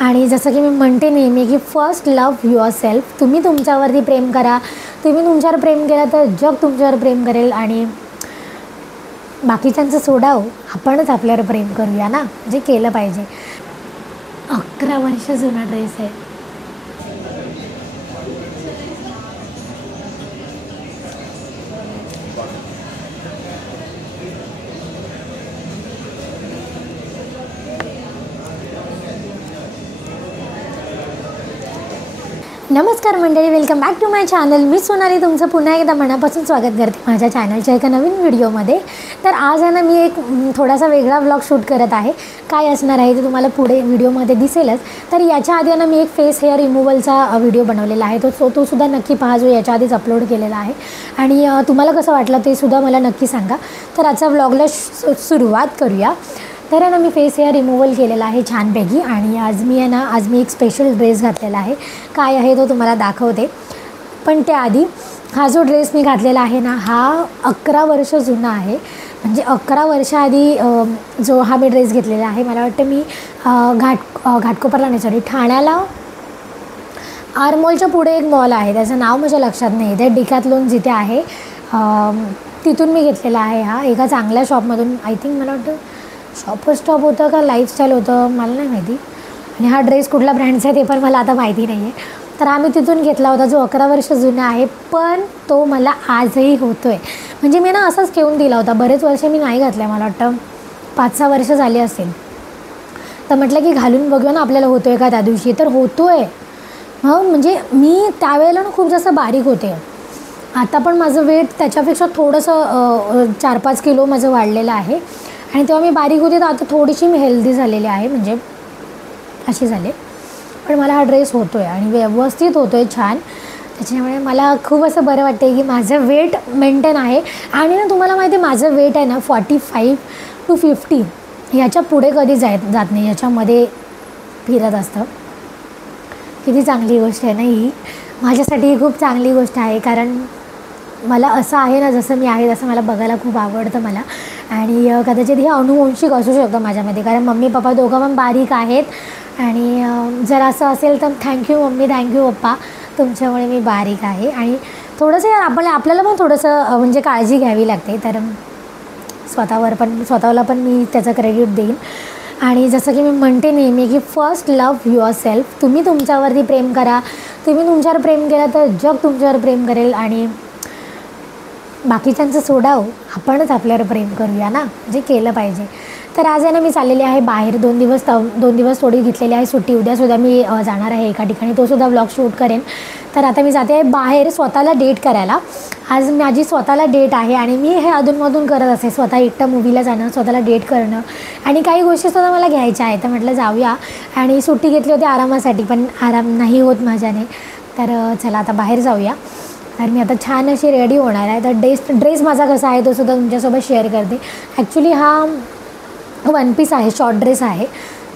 आणि जसं की मी म्हणते नेहमी की फर्स्ट लव्ह युअरसेल्फ. तुम्ही तुमच्यावरती प्रेम करा. तुम्ही तुमच्यावर प्रेम केलं तर जग तुमच्यावर प्रेम करेल आणि बाकीच्यांचं सोडाव, आपणच आपल्यावर प्रेम करूया ना, जे केलं पाहिजे. 11 वर्ष जुना ड्रेस आहे. नमस्कार मंडळी, welcome back to my channel. मी सोनाली तुमचं पुन्हा एकदा मनापासून स्वागत करते माझ्या चॅनलच्या एका नवीन व्हिडिओमध्ये. तर आज आहे ना मी एक थोडासा वेगळा व्लॉग शूट करत आहे. काय असणार आहे ते तुम्हाला पुढे व्हिडिओमध्ये दिसेलच. तर याच्या आधी ना मी एक फेस हेअर रिमूव्हलचा व्हिडिओ बनवलेला आहे. तो सुद्धा नक्की पहा, जो याच्या आधीच अपलोड केलेला आहे. आणि तुम्हाला कसं वाटलं ते सुद्धा मला नक्की सांगा. तर आजच्या व्लॉगला सुरुवात करूया. तर आहे ना मी फेस हेअर रिमूव्हल केलेला आहे छानपैकी. आणि आज मी एक स्पेशल ड्रेस घातलेला आहे. काय आहे तो तुम्हाला दाखवते. पण त्याआधी हा जो ड्रेस मी घातलेला आहे ना, हा 11 वर्ष जुना आहे. म्हणजे 11 वर्षाआधी जो हा मी ड्रेस घेतलेला आहे. मला वाटतं मी घाटकोपरला नाही, सॉरी, ठाण्याला आरमॉलच्या पुढे एक मॉल आहे, त्याचं नाव माझ्या लक्षात नाही. ते डिकॅथलॉन जिथे आहे तिथून मी घेतलेला आहे. हा एका चांगल्या शॉपमधून, आय थिंक मला वाटतं शॉपर स्टॉप होतं का लाईफस्टाईल होतं, मला नाही माहिती. आणि हा ड्रेस कुठला ब्रँडचा आहे ते पण मला आता माहिती नाही आहे. तर आम्ही तिथून घेतला होता, जो 11 वर्ष जुना आहे. पण तो मला आजही होतो आहे. म्हणजे मी ना असाच ठेवून दिला होता. बरेच वर्ष मी नाही घातला, मला वाटतं 5-6 वर्ष झाली असेल. तर म्हटलं की घालून बघूया ना आपल्याला होतो आहे का त्या दिवशी. तर होतो आहे. म्हणजे मी त्यावेळेला ना खूप जास्त बारीक होते. आता पण माझं वेट त्याच्यापेक्षा थोडंसं 4-5 किलो माझं वाढलेलं आहे. आणि तेव्हा मी बारीक होते, तर आता थोडीशी मी हेल्दी झालेली आहे, म्हणजे अशी झाले. पण मला हा ड्रेस होतो आहे आणि व्यवस्थित होतो आहे छान. त्याच्यामुळे मला खूप असं बरं वाटतं आहे की माझं वेट मेंटेन आहे. आणि ना तुम्हाला माहिती आहे माझं वेट आहे ना 45 to 50 ह्याच्या पुढे कधी जात नाही, याच्यामध्ये फिरत असतं. किती चांगली गोष्ट आहे ना ही. माझ्यासाठी ही खूप चांगली गोष्ट आहे. कारण मला असं आहे ना, जसं मी आहे तसं मला बघायला खूप आवडतं मला. आणि कदाचित हे अनुवंशिक असू शकतं माझ्यामध्ये, कारण मम्मी पप्पा दोघं पण बारीक आहेत. आणि जर असं असेल तर थँक्यू मम्मी, थँक्यू पप्पा, तुमच्यामुळे मी बारीक आहे. आणि थोडंसं आपल्याला पण थोडंसं म्हणजे काळजी घ्यावी लागते. तर स्वतःला पण मी त्याचं क्रेडिट देईन. आणि जसं की मी म्हणते नेहमी की फर्स्ट लव्ह युअरसेल्फ. तुम्ही तुमच्यावरती प्रेम करा. तुम्ही तुमच्यावर प्रेम केलं तर जग तुमच्यावर प्रेम करेल आणि बाकीच्यांचं सोडाव, आपणच आपल्यावर प्रेम करूया ना, जे केलं पाहिजे. तर आज आहे ना मी चाललेली आहे बाहेर. 2 दिवस थोडी घेतलेली आहे सुट्टी. उद्यासुद्धा मी जाणार आहे एका ठिकाणी, तोसुद्धा व्लॉग शूट करेन. तर आता मी जाते आहे बाहेर स्वतःला डेट करायला. आज माझी स्वतःला डेट आहे. आणि मी हे अधूनमधून करत असते, स्वतः एकटं मूवीला जाणं, स्वतःला डेट करणं. आणि काही गोष्टीसुद्धा मला घ्यायच्या आहे. तर म्हटलं जाऊया. आणि सुट्टी घेतली होती आरामासाठी, पण आराम नाही होत माझ्याने. तर चला आता बाहेर जाऊया. तर मी आता छान अशी रेडी होणार आहे. तर ड्रेस माझा कसा आहे तो सुद्धा तुमच्यासोबत शेअर करते. ॲक्च्युली हा 1 पीस आहे, शॉर्ट ड्रेस आहे.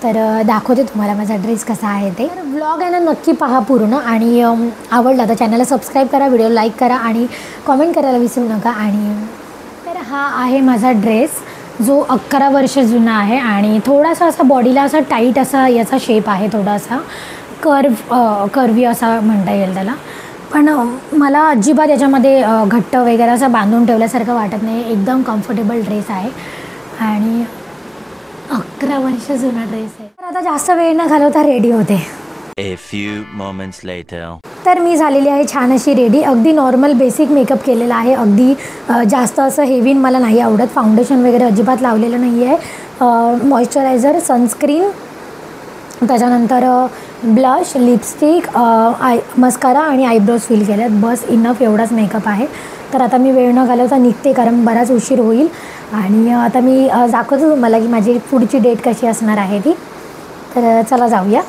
तर दाखवते तुम्हाला माझा ड्रेस कसा आहे ते. तर व्लॉग आहे ना नक्की पहा पूर्ण. आणि आवडला तर चॅनलला सबस्क्राईब करा, व्हिडिओ लाईक करा आणि कॉमेंट करायला विसरू नका. आणि तर हा आहे माझा ड्रेस, जो 11 वर्ष जुना आहे. आणि थोडासा असा बॉडीला असा टाईट असा याचा शेप आहे, थोडासा कर्वी असा म्हणता येईल त्याला. पण मला अजिबात याच्यामध्ये घट्ट वगैरे असं बांधून ठेवल्यासारखं वाटत नाही. एकदम कम्फर्टेबल ड्रेस आहे. आणि 11 वर्ष जुना ड्रेस आहे. तर आता जास्त वेळ न घालवता रेडी होते. A few moments later. तर मी झालेली आहे छान अशी रेडी. अगदी नॉर्मल बेसिक मेकअप केलेला आहे. अगदी जास्त असं हेवी मला नाही आवडत. फाउंडेशन वगैरे अजिबात लावलेलं नाही आहे. मॉइश्चरायझर, सनस्क्रीन, त्याच्यानंतर ब्लश, लिपस्टिक, मस्कारा आणि आयब्रोज फिल केल्यात. बस इनफ, एवढाच मेकअप आहे. तर आता मी वेळ न घालवता निघते, कारण बराच उशीर होईल. आणि आता मी दाखवतो तुम्हाला की माझी पुढची डेट कशी असणार आहे ती. तर चला जाऊया.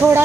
थोड़ा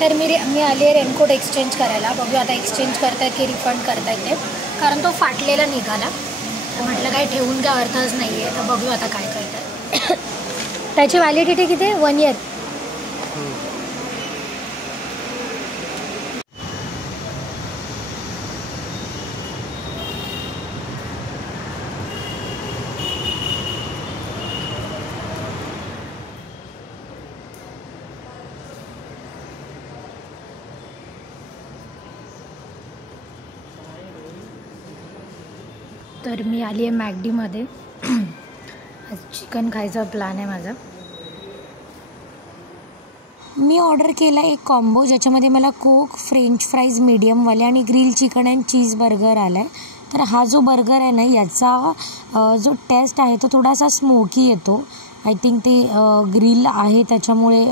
तर मी आली आहे रेनकोट एक्सचेंज करायला. बघूया आता एक्सचेंज करतायत की रिफंड करतायत ते, कारण तो फाटलेला निघाला. तर म्हटलं काय ठेवून काय अर्थच नाही आहे. तर बघूया आता काय करतात. त्याची व्हॅलिडिटी किती आहे? 1 year. तर मी आली आहे मॅकडीमध्ये. आज चिकन खायचा प्लॅन आहे माझा. मी ऑर्डर केला एक कॉम्बो ज्याच्यामध्ये मला कोक, फ्रेंच फ्राईज मीडियमवाले आणि grill chicken and cheese burger आला आहे. तर हा जो बर्गर आहे ना, याचा जो टेस्ट आहे तो थोडासा स्मोकी येतो. आय थिंक ते ग्रिल आहे त्याच्यामुळे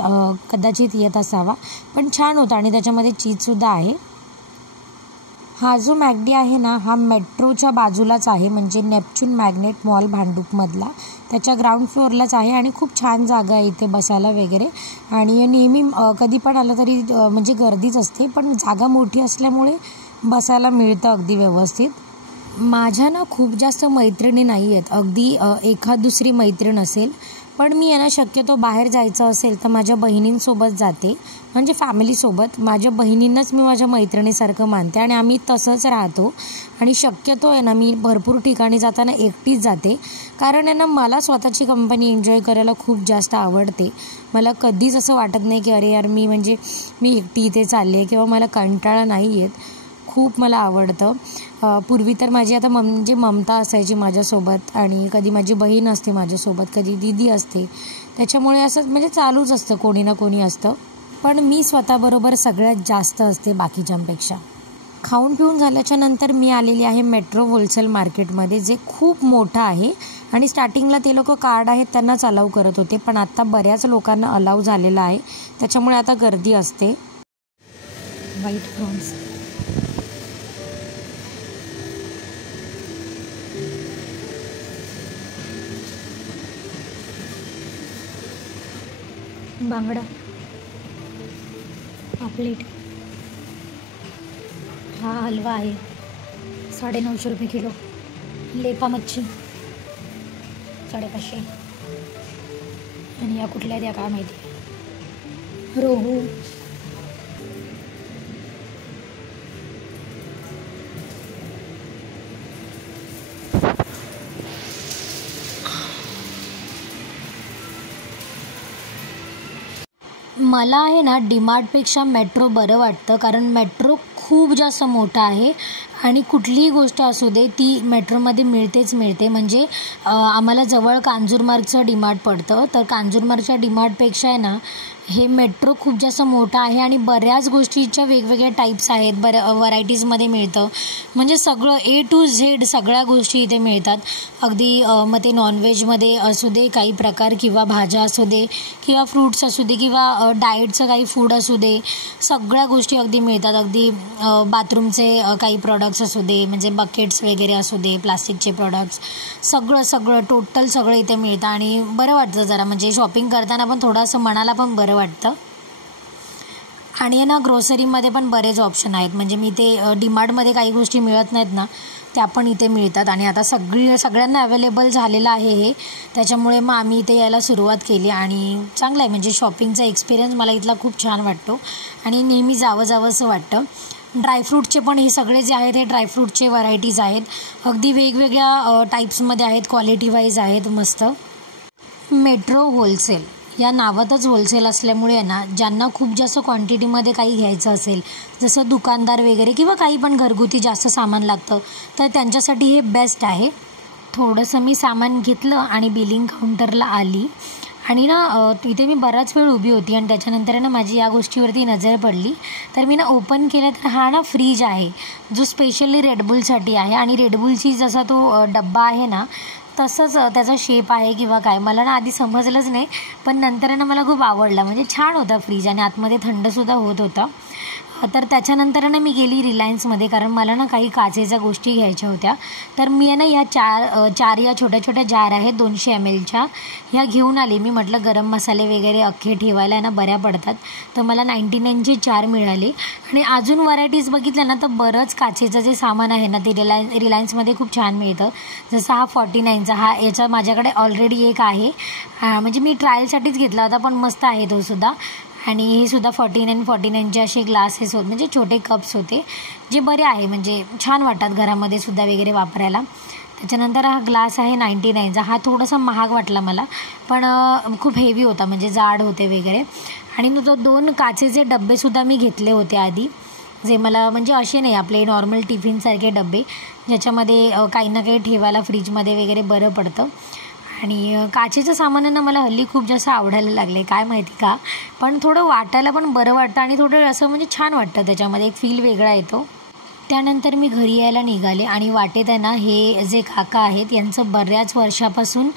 कदाचित येत असावा, पण छान होता आणि त्याच्यामध्ये चीजसुद्धा आहे. हा जो मॅकडी आहे ना, हा मेट्रोच्या बाजूलाच आहे, म्हणजे नेपच्यून मॅग्नेट मॉल भांडूपमधला. त्याच्या ग्राउंड फ्लोअरलाच आहे आणि खूप छान जागा आहे इथे बसायला वगैरे. आणि नेहमी कधी पण आलं तरी म्हणजे गर्दीच असते, पण जागा मोठी असल्यामुळे बसायला मिळतं अगदी व्यवस्थित. माझ्या ना खूप जास्त मैत्रिणी नाही आहेत, अगदी एखाद दुसरी मैत्रीण असेल. पण मी ना शक्यतो बाहेर जायचं असेल तर माझ्या बहिणींसोबत जाते, म्हणजे फॅमिलीसोबत. माझ्या बहिणींनाच मी माझ्या मैत्रिणीसारखं मानते आणि आम्ही तसंच राहतो. आणि शक्यतो आहे ना मी भरपूर ठिकाणी जाताना एकटीच जाते, कारण आहे ना मला स्वतःची कंपनी एन्जॉय करायला खूप जास्त आवडते. मला कधीच असं वाटत नाही की अरे यार मी एकटी इथे चालली आहे किंवा मला कंटाळा नाही येत. खूप मला आवडतं. पूर्वी तर माझी आता म्हणजे ममता असायची माझ्यासोबत आणि कधी माझी बहीण असते माझ्यासोबत, कधी दीदी असते. त्याच्यामुळे असं म्हणजे चालूच असतं, कोणी ना कोणी असतं. पण मी स्वतःबरोबर सगळ्यात जास्त असते बाकीच्यांपेक्षा. खाऊन पिऊन झाल्याच्या नंतर मी आलेली आहे मेट्रो होलसेल मार्केटमध्ये, जे खूप मोठं आहे. आणि स्टार्टिंगला ते लोक कार्ड आहेत त्यांनाच अलाव करत होते, पण आता बऱ्याच लोकांना अलाव झालेला आहे, त्याच्यामुळे आता गर्दी असते. व्हाईट प्रॉन्स, बांगडा, पापलेट, हा हलवा आहे 950 रुपये किलो. लेपा मच्छी 550. आणि या कुठल्या द्या काय माहिती. रोहू, मला आहे ना डीमार्टपेक्षा मेट्रो बरं वाटतं, कारण मेट्रो खूप जास्त मोठा आहे आणि कुठलीही गोष्ट असू दे ती मेट्रोमध्ये मिळतेच मिळते. म्हणजे आम्हाला जवळ कांजूरमार्गचं डीमार्ट पडतं, तर कांजूरमार्गच्या डीमार्टपेक्षा आहे ना हे मेट्रो खूप जास्त मोठं आहे आणि बऱ्याच गोष्टीच्या वेगवेगळ्या टाईप्स आहेत, व्हरायटीजमध्ये मिळतं. म्हणजे सगळं A to Z सगळ्या गोष्टी इथे मिळतात. अगदी मग ते नॉनव्हेजमध्ये असू दे काही प्रकार, किंवा भाज्या असू दे, किंवा फ्रूट्स असू दे, किंवा डाएटचं काही फूड असू दे, सगळ्या गोष्टी अगदी मिळतात. अगदी बाथरूमचे काही प्रॉडक्ट्स असू दे, म्हणजे बकेट्स वगैरे असू दे, प्लास्टिकचे प्रॉडक्ट्स, सगळं टोटल सगळं इथे मिळतं. आणि बरं वाटतं जरा, म्हणजे शॉपिंग करताना पण थोडंसं मनाला पण बरं वाटतं. आणि ना ग्रोसरीमध्ये पण बरेच ऑप्शन आहेत. म्हणजे मी ते डीमार्टमध्ये काही गोष्टी मिळत नाहीत ना, त्या पण इथे मिळतात. आणि आता सगळ्यांना अवेलेबल झालेलं आहे हे, त्याच्यामुळे मग आम्ही इथे यायला सुरुवात केली. आणि चांगलं आहे, म्हणजे शॉपिंगचा एक्सपिरियन्स मला इथला खूप छान वाटतो आणि नेहमी जावंसं वाटतं. ड्रायफ्रूटचे पण हे सगळे जे आहेत हे ड्रायफ्रूटचे व्हरायटीज आहेत, अगदी वेगवेगळ्या टाईप्समध्ये आहेत, क्वालिटी वाईज आहेत मस्त. मेट्रो होलसेल या नावातच होलसेल असल्यामुळे आहे ना, ज्यांना खूप जास्त क्वांटिटीमध्ये काही घ्यायचं असेल, जसं दुकानदार वगैरे किंवा काही पण घरगुती जास्त सामान लागतं, तर त्यांच्यासाठी हे बेस्ट आहे. थोडंसं मी सामान घेतलं आणि बिलिंग काउंटरला आली आणि ना तिथे मी बराच वेळ उभी होती आणि त्याच्यानंतर ना माझी या गोष्टीवरती नजर पडली. तर मी ना ओपन केलं तर हा ना फ्रीज आहे. जो स्पेशली रेडबुलसाठी आहे आणि रेडबुलची जसा तो डब्बा आहे ना तसंच त्याचा शेप आहे किंवा काय मला ना आधी समजलंच नाही, पण नंतर ना मला खूप आवडला. म्हणजे छान होता फ्रीज आणि आतमध्ये थंडसुद्धा होत होता. तर त्याच्यानंतर ना मी गेली रिलायन्समध्ये, कारण मला ना काही काचेच्या गोष्टी घ्यायच्या होत्या. तर मी आहे ना ह्या चार या छोट्या छोट्या जार आहेत 200 ml ह्या घेऊन आली. मी म्हटलं गरम मसाले वगैरे अख्खे ठेवायला ना बऱ्या पडतात. तर मला 99चे 4 मिळाले. आणि अजून व्हरायटीज बघितल्या ना तर बरंच काचेचं जे सामान आहे ना ते रिलायन्समध्ये खूप छान मिळतं. जसं हा 49चा याचा माझ्याकडे ऑलरेडी एक आहे, म्हणजे मी ट्रायलसाठीच घेतला होता, पण मस्त आहे तो सुद्धा. आणि हे सुद्धा 49चे असे ग्लासेस होते, म्हणजे छोटे कप्स होते जे बरे आहे, म्हणजे छान वाटतात घरामध्ये सुद्धा वगैरे वापरायला. त्याच्यानंतर हा ग्लास आहे 99चा. हा थोडासा महाग वाटला मला, पण खूप हेवी होता, म्हणजे जाड होते वगैरे. आणि तो 2 काचेचे डब्बेसुद्धा मी घेतले होते आधी, जे मला म्हणजे असे नाही आपले नॉर्मल टिफिनसारखे डब्बे, ज्याच्यामध्ये काही ना काही ठेवायला फ्रीजमध्ये वगैरे बरं पडतं. आणि काचेचं सामानांना मला हल्ली खूप जास्त आवडायला लागले, काय माहिती का, पण थोडं वाटायला पण बरं वाटतं आणि थोडं असं म्हणजे छान वाटतं, त्याच्यामध्ये एक फील वेगळा येतो. त्यानंतर मी घरी यायला निघाले आणि वाटेत आहे ना हे जे काका आहेत यांचं बऱ्याच वर्षापासून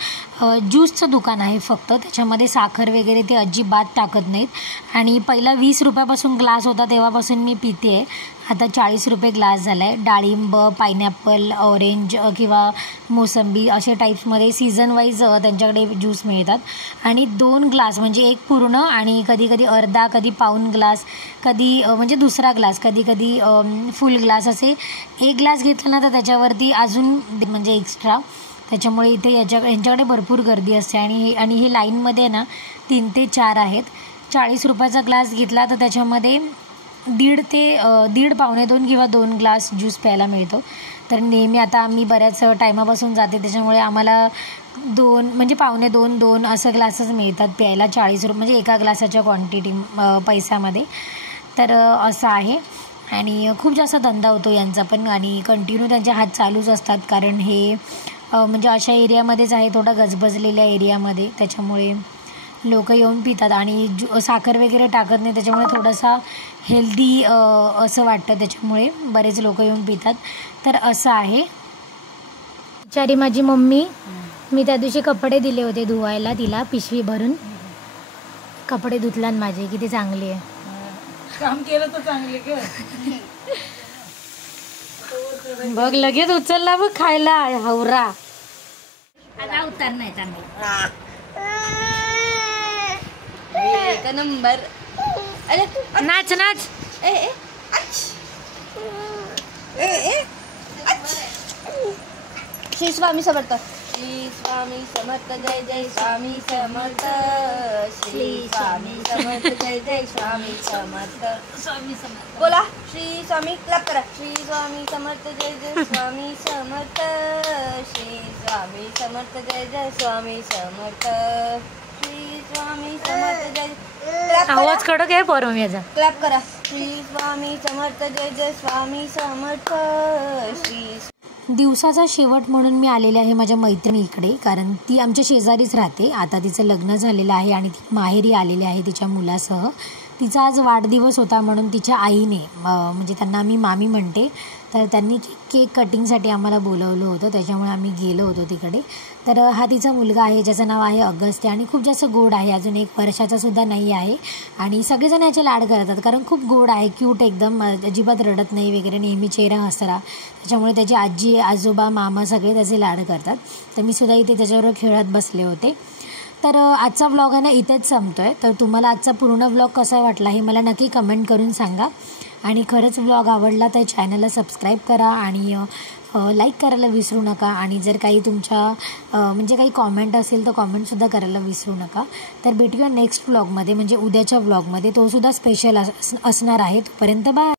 ज्यूसचं दुकान आहे फक्त. त्याच्यामध्ये साखर वगैरे ते अजिबात टाकत नाहीत. आणि पहिला 20 रुपयापासून ग्लास होता तेव्हापासून मी पिते आहे. आता 40 रुपये ग्लास झाला आहे. डाळिंब, पायनॅपल, ऑरेंज किंवा मोसंबी असे टाईप्समध्ये सीझन वाईज त्यांच्याकडे ज्यूस मिळतात. आणि 2 ग्लास म्हणजे एक पूर्ण आणि कधी कधी अर्धा, कधी पाऊण ग्लास, कधी म्हणजे दुसरा ग्लास, कधी कधी फुल ग्लास, असे एक ग्लास घेतला ना तर त्याच्यावरती अजून म्हणजे एक्स्ट्रा. त्याच्यामुळे इथे यांच्याकडे भरपूर गर्दी असते. आणि हे लाईनमध्ये ना 3 ते 4 आहेत. 40 रुपयाचा ग्लास घेतला तर त्याच्यामध्ये 1.5 पावणे 2 किंवा 2 ग्लास ज्यूस प्यायला मिळतो. तर नेहमी आता आम्ही बऱ्याच टायमापासून जाते, त्याच्यामुळे आम्हाला 2 म्हणजे पावणे 2 असं ग्लासच मिळतात प्यायला 40 रुपये, म्हणजे एका ग्लासाच्या क्वांटिटी पैशामध्ये. तर असं आहे. आणि खूप जास्त धंदा होतो यांचा पण, आणि कंटिन्यू त्यांचे हात चालूच असतात, कारण हे म्हणजे अशा एरियामध्येच आहे, थोडा गजबजलेल्या एरियामध्ये, त्याच्यामुळे लोक येऊन पितात. आणि साखर वगैरे टाकत नाही, त्याच्यामुळे थोडासा हेल्दी असं वाटतं, त्याच्यामुळे बरेच लोक येऊन पितात. तर असं आहे. बिचारी माझी मम्मी, मी त्या दिवशी कपडे दिले होते धुवायला तिला पिशवी भरून, कपडे धुतलात माझे, किती चांगली आहे. काम केलं तर चांगले ग. बघ लगेच उचलला बघ खायला हवरा. आता उतर नाही चांगली एक नंबर. अरे नाच नाच. ए ए ए ए श्री स्वामी समर्थ. श्री स्वामी समर्थ. जय जय स्वामी समर्थ. श्री स्वामी समर्थ. जय जय स्वामी समर्थ. स्वामी समर्थ बोला. श्री स्वामी क्लॅप करा. श्री स्वामी समर्थ. जय जय स्वामी समर्थ. श्री स्वामी समर्थ. जय जय स्वामी समर्थ. श्री स्वामी समर्थ. जय आवाज कडक आहे पोरम याचा. क्लॅप करा. श्री स्वामी समर्थ. जय जय स्वामी समर्थ. श्री दिवसाचा शेवट म्हणून मी आलेले आहे माझ्या मैत्रिणीकडे, कारण ती आमच्या शेजारीच राहते. आता तिचं लग्न झालेलं आहे आणि ती माहेरी आलेली आहे तिच्या मुलासह. तिचा आज वाढदिवस होता म्हणून तिच्या आईने, म्हणजे त्यांना आम्ही मामी म्हणते, तर त्यांनी केक कटिंगसाठी आम्हाला बोलवलं होतं, त्याच्यामुळे आम्ही गेलो होतो तिकडे. तर हा तिचा मुलगा आहे ज्याचं नाव आहे अगस्त्य आणि खूप जास्त गोड आहे, अजून 1 वर्षाचासुद्धा नाही आहे. आणि सगळेजण याचे लाड करतात कारण खूप गोड आहे, क्यूट एकदम, अजिबात रडत नाही वगैरे, नेहमी चेहरा हसरा. त्याच्यामुळे त्याची आजी, आजोबा, मामा सगळे त्याचे लाड करतात. तर मी सुद्धा इथे त्याच्याबरोबर खेळत बसले होते. तर आजचा व्लॉग आहे ना इथेच संपतो आहे. तर तुम्हाला आजचा पूर्ण व्लॉग कसा वाटला हे मला नक्की कमेंट करून सांगा. आणि खरंच व्लॉग आवडला तर चॅनलला सबस्क्राईब करा आणि लाईक करायला विसरू नका. आणि जर काही तुमच्या म्हणजे काही कॉमेंट असेल तर कॉमेंटसुद्धा करायला विसरू नका. तर भेटूया नेक्स्ट व्लॉगमध्ये, म्हणजे उद्याच्या व्लॉगमध्ये, तोसुद्धा स्पेशल असणार आहे. तोपर्यंत बाय.